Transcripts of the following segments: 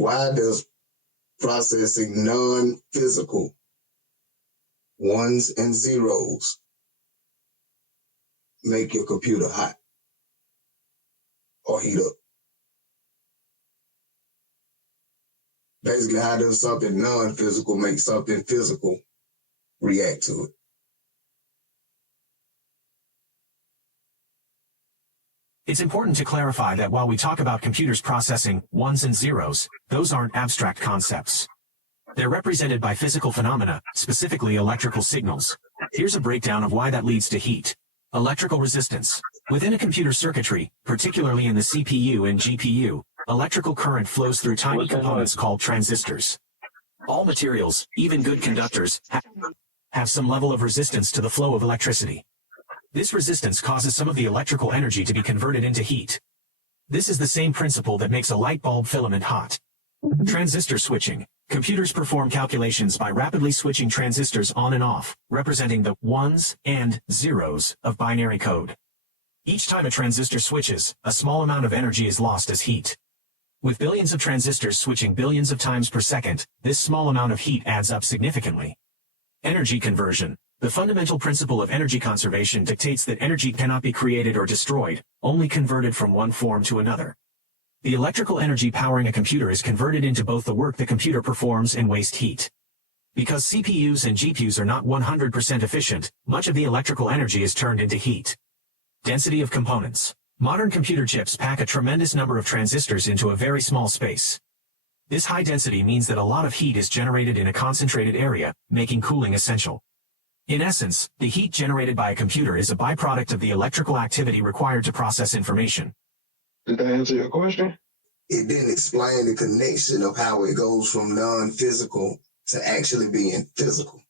Why does processing non-physical 1's and 0's make your computer hot or heat up? Basically, how does something non-physical make something physical react to it? It's important to clarify that while we talk about computers processing 1's and 0's, those aren't abstract concepts. They're represented by physical phenomena, specifically electrical signals. Here's a breakdown of why that leads to heat. Electrical resistance. Within a computer circuitry, particularly in the CPU and GPU, electrical current flows through tiny components called transistors. All materials, even good conductors, have some level of resistance to the flow of electricity. This resistance causes some of the electrical energy to be converted into heat. This is the same principle that makes a light bulb filament hot. Transistor switching. Computers perform calculations by rapidly switching transistors on and off, representing the 1's and 0's of binary code. Each time a transistor switches, a small amount of energy is lost as heat. With billions of transistors switching billions of times per second, this small amount of heat adds up significantly. Energy conversion. The fundamental principle of energy conservation dictates that energy cannot be created or destroyed, only converted from one form to another. The electrical energy powering a computer is converted into both the work the computer performs and waste heat. Because CPUs and GPUs are not 100% efficient, much of the electrical energy is turned into heat. Density of components. Modern computer chips pack a tremendous number of transistors into a very small space. This high density means that a lot of heat is generated in a concentrated area, making cooling essential. In essence, the heat generated by a computer is a byproduct of the electrical activity required to process information. Did that answer your question? It didn't explain the connection of how it goes from non-physical to actually being physical.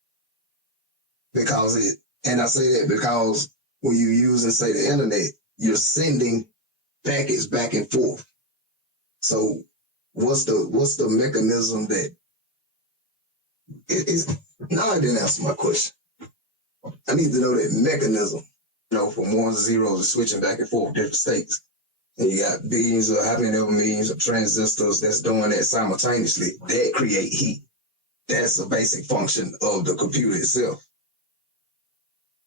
And I say that because when you use and say the internet, you're sending packets back and forth. So what's the mechanism that it is? No, I didn't answer my question. I need to know that mechanism, from 1's and 0's switching back and forth different states. And you got billions or how many ever millions of transistors that's doing that simultaneously. That create heat. That's a basic function of the computer itself.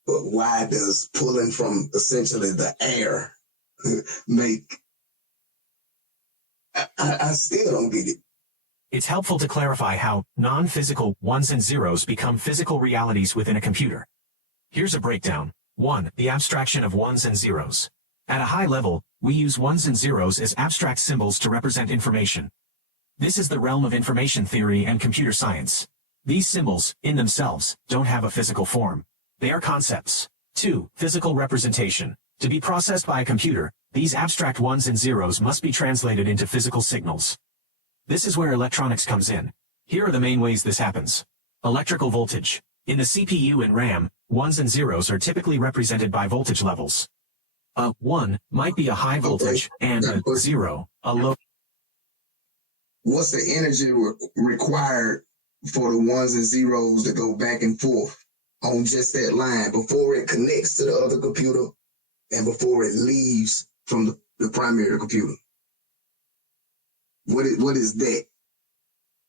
But why does pulling from essentially the air make... I still don't get it. It's helpful to clarify how non-physical 1's and 0's become physical realities within a computer. Here's a breakdown. 1. The abstraction of 1's and 0's. At a high level, we use 1's and 0's as abstract symbols to represent information. This is the realm of information theory and computer science. These symbols, in themselves, don't have a physical form. They are concepts. 2. Physical representation. To be processed by a computer, these abstract 1's and 0's must be translated into physical signals. This is where electronics comes in. Here are the main ways this happens. Electrical voltage. In the CPU and RAM, 1's and 0's are typically represented by voltage levels. A 1 might be a high voltage, and a 0, a low. What's the energy required for the 1's and 0's to go back and forth on just that line before it connects to the other computer and before it leaves from the primary computer? What is that?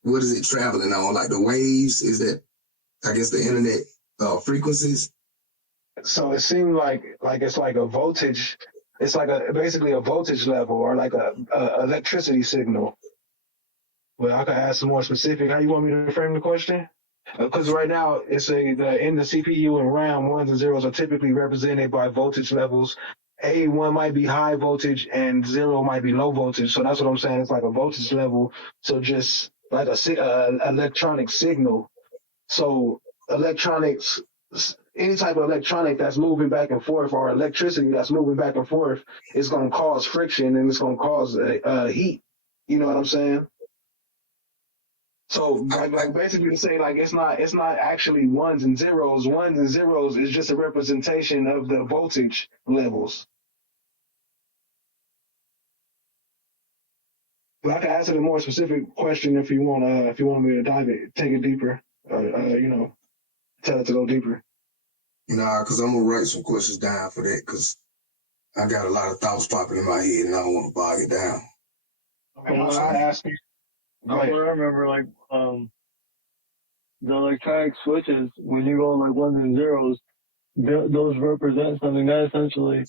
What is it traveling on? Like the waves? Is that, I guess, the internet frequencies? So it seemed like it's like a voltage. It's like basically a voltage level or like a electricity signal. Well, I can ask some more specific. How you want me to frame the question? Because right now it's in the CPU and RAM, 1's and 0's are typically represented by voltage levels. A1 might be high voltage and 0 might be low voltage. So that's what I'm saying. It's like a voltage level. So just like a electronic signal. So electronics, any type of electronic that's moving back and forth or electricity that's moving back and forth is going to cause friction and it's going to cause heat. You know what I'm saying? So like basically to say like it's not actually 1's and 0's. 1's and 0's is just a representation of the voltage levels. But I can answer the more specific question if you want me to take it deeper. Tell it to go deeper. Nah, because I'm gonna write some questions down for that because I got a lot of thoughts popping in my head and I don't want to bog it down. Okay, well, Go ahead. What I remember, like, the electronic switches, when you go like 1s and 0s, those represent something, not essentially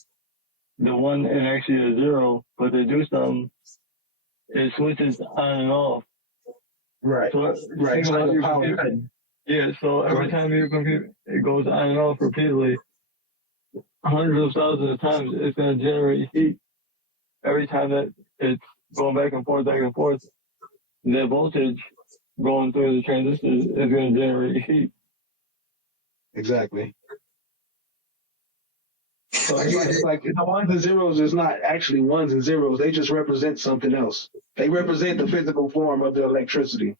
the 1 and actually a 0, but they do something. It switches on and off. Right. So, Right. think about Like your power. computer. Yeah, so every time your computer, it goes on and off repeatedly, hundreds of thousands of times, it's going to generate heat. Every time that it's going back and forth, the voltage going through the transistors is going to generate heat. Exactly. So I it's get it. like the 1s and 0s is not actually 1s and 0s. They just represent something else. They represent the physical form of the electricity.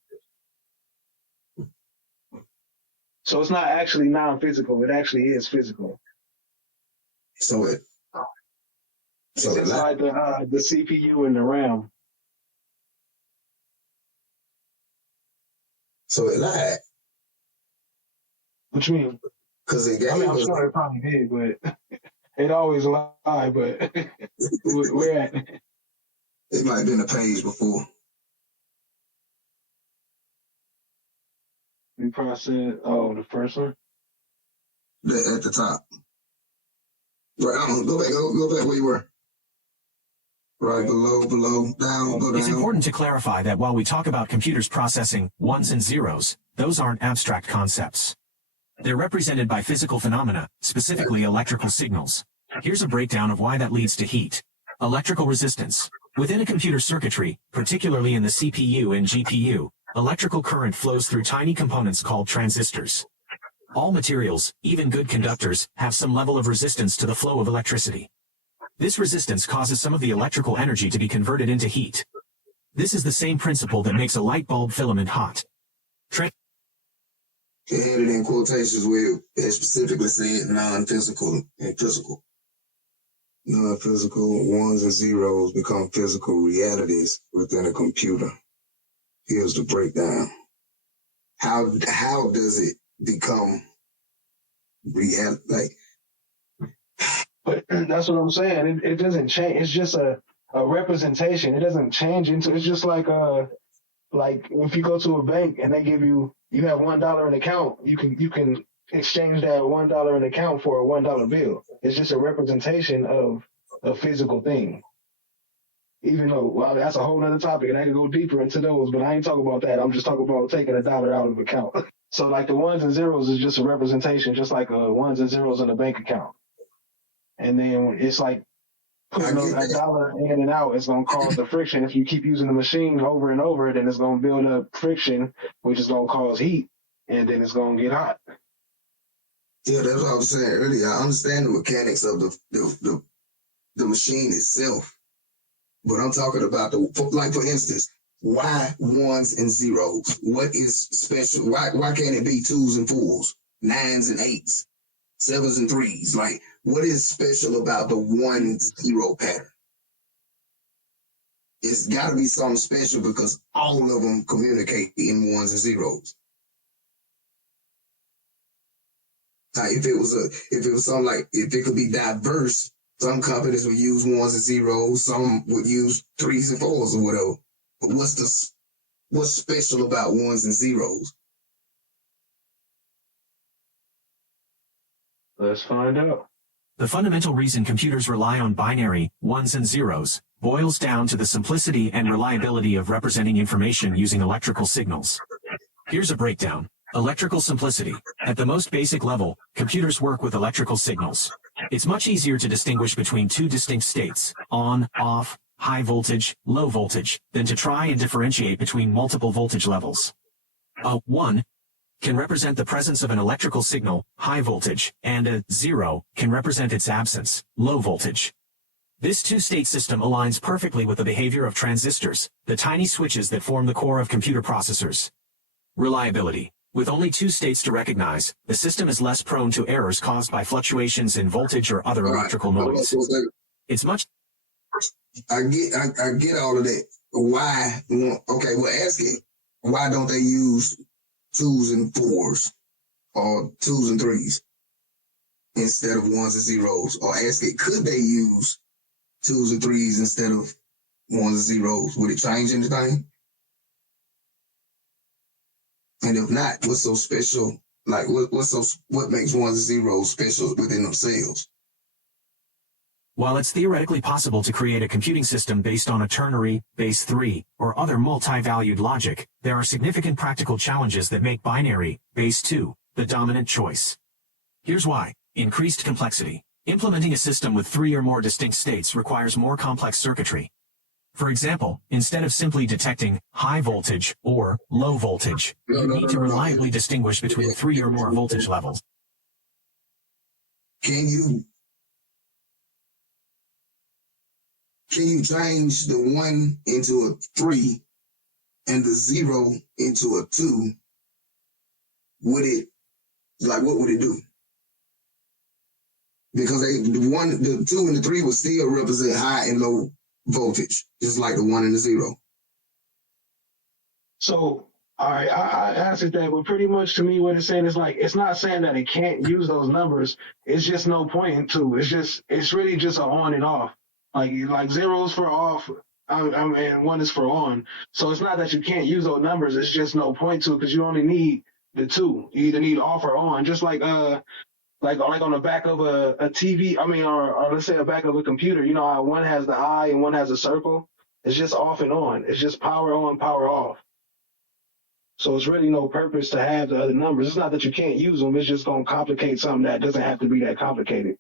So it's not actually non-physical. It actually is physical. So it It's inside the CPU and the RAM. so it lied. What you mean? Because it gave I mean, I'm us sure it probably did, but it always lie. But where at? it might have been a page before. We probably said, oh, the first one. At the top. Right, go back where you were. Right, below, down, go down. It's important to clarify that while we talk about computers processing 1s and 0s, those aren't abstract concepts. They're represented by physical phenomena, specifically electrical signals. Here's a breakdown of why that leads to heat. Electrical resistance. Within a computer circuitry, particularly in the CPU and GPU, electrical current flows through tiny components called transistors. All materials, even good conductors, have some level of resistance to the flow of electricity. This resistance causes some of the electrical energy to be converted into heat. This is the same principle that makes a light bulb filament hot. They had it in quotations where it specifically said non-physical and physical. Non-physical 1s and 0s become physical realities within a computer. Here's the breakdown. How does it become reality? Like, But that's what I'm saying. It doesn't change. It's just a representation. It doesn't change into. It's just like if you go to a bank and they give you have $1 in account, you can exchange that $1 in account for a $1 bill. It's just a representation of a physical thing. Even though that's a whole other topic, and I can go deeper into those, but I ain't talking about that. I'm just talking about taking $1 out of account. So like the 1s and 0s is just a representation, just like 1s and 0s in a bank account. And then it's like putting $1 in and out. It's going to cause the friction. If you keep using the machine over and over, then it's going to build up friction, which is going to cause heat, and then it's going to get hot. Yeah, that's what I was saying earlier. I understand the mechanics of the machine itself, but I'm talking about for instance, why 1s and 0s? What is special? Why can't it be 2s and 4s, 9s and 8s, 7s and 3s? Like, what is special about the 1-0 pattern? It's got to be something special because all of them communicate in 1s and 0s. If it was something like, if it could be diverse, some companies would use 1s and 0s, some would use 3s and 4s or whatever. But what's special about 1s and 0s? Let's find out. The fundamental reason computers rely on binary 1s and 0s boils down to the simplicity and reliability of representing information using electrical signals. Here's a breakdown. Electrical simplicity. At the most basic level, computers work with electrical signals. It's much easier to distinguish between two distinct states, on, off, high voltage, low voltage, than to try and differentiate between multiple voltage levels. A 1 can represent the presence of an electrical signal, high voltage, and a 0 can represent its absence, low voltage. This two-state system aligns perfectly with the behavior of transistors, the tiny switches that form the core of computer processors. Reliability. With only two states to recognize, the system is less prone to errors caused by fluctuations in voltage or other electrical noise. It's much... I get all of that. Why? Okay, we're asking, why don't they use 2s and 4s or 2s and 3s instead of 1s and 0s? Or asking, could they use 2s and 3s instead of 1s and 0s? Would it change anything? And if not, what's so special? Like, what makes 1's and 0's special within themselves? While it's theoretically possible to create a computing system based on a ternary, base 3, or other multi-valued logic, there are significant practical challenges that make binary, base 2, the dominant choice. Here's why. Increased complexity. Implementing a system with 3 or more distinct states requires more complex circuitry. For example, instead of simply detecting high voltage or low voltage, you need to reliably distinguish between 3 or more voltage levels. Can you change the 1 into a 3 and the 0 into a 2? What would it do? Because the 2 and the 3 would still represent high and low voltage, just like the 1 and the 0. So, all right, I answered that, but pretty much to me, what it's saying is like, it's not saying that it can't use those numbers. It's just no point to. It's really just an on and off. Like 0's for off, and 1 is for on. So it's not that you can't use those numbers. It's just no point to, because you only need the 2. You either need off or on. Just like on the back of a TV, or let's say a back of a computer, you know how 1 has the eye and 1 has a circle? It's just off and on. It's just power on, power off. So it's really no purpose to have the other numbers. It's not that you can't use them. It's just going to complicate something that doesn't have to be that complicated.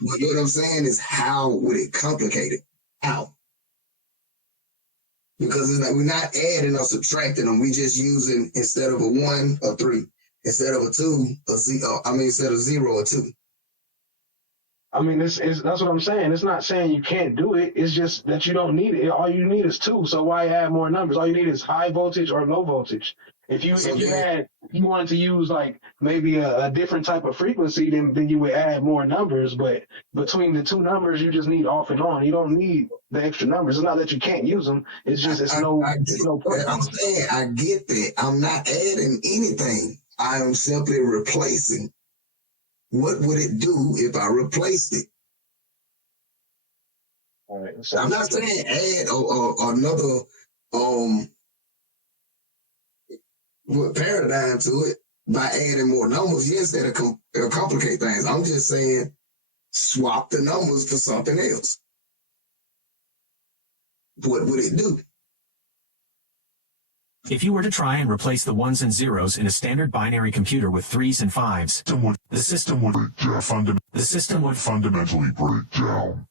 But what I'm saying is, how would it complicate it? How? Because it's like we're not adding or subtracting them. We're just using, instead of a 1, a 3. Instead of a 2, a 0. Instead of 0, a 2. That's what I'm saying. It's not saying you can't do it. It's just that you don't need it. All you need is 2. So why add more numbers? All you need is high voltage or low voltage. If you wanted to use like maybe a different type of frequency, then you would add more numbers. But between the 2 numbers, you just need off and on. You don't need the extra numbers. It's not that you can't use them. It's just it's no point. I'm saying I get that. I'm not adding anything. I am simply replacing. What would it do if I replaced it? All right, I'm not saying add or another paradigm to it by adding more numbers. Yes, that'll complicate things. I'm just saying swap the numbers for something else. What would it do? If you were to try and replace the 1's and 0's in a standard binary computer with 3's and 5's, the system would fundamentally break down.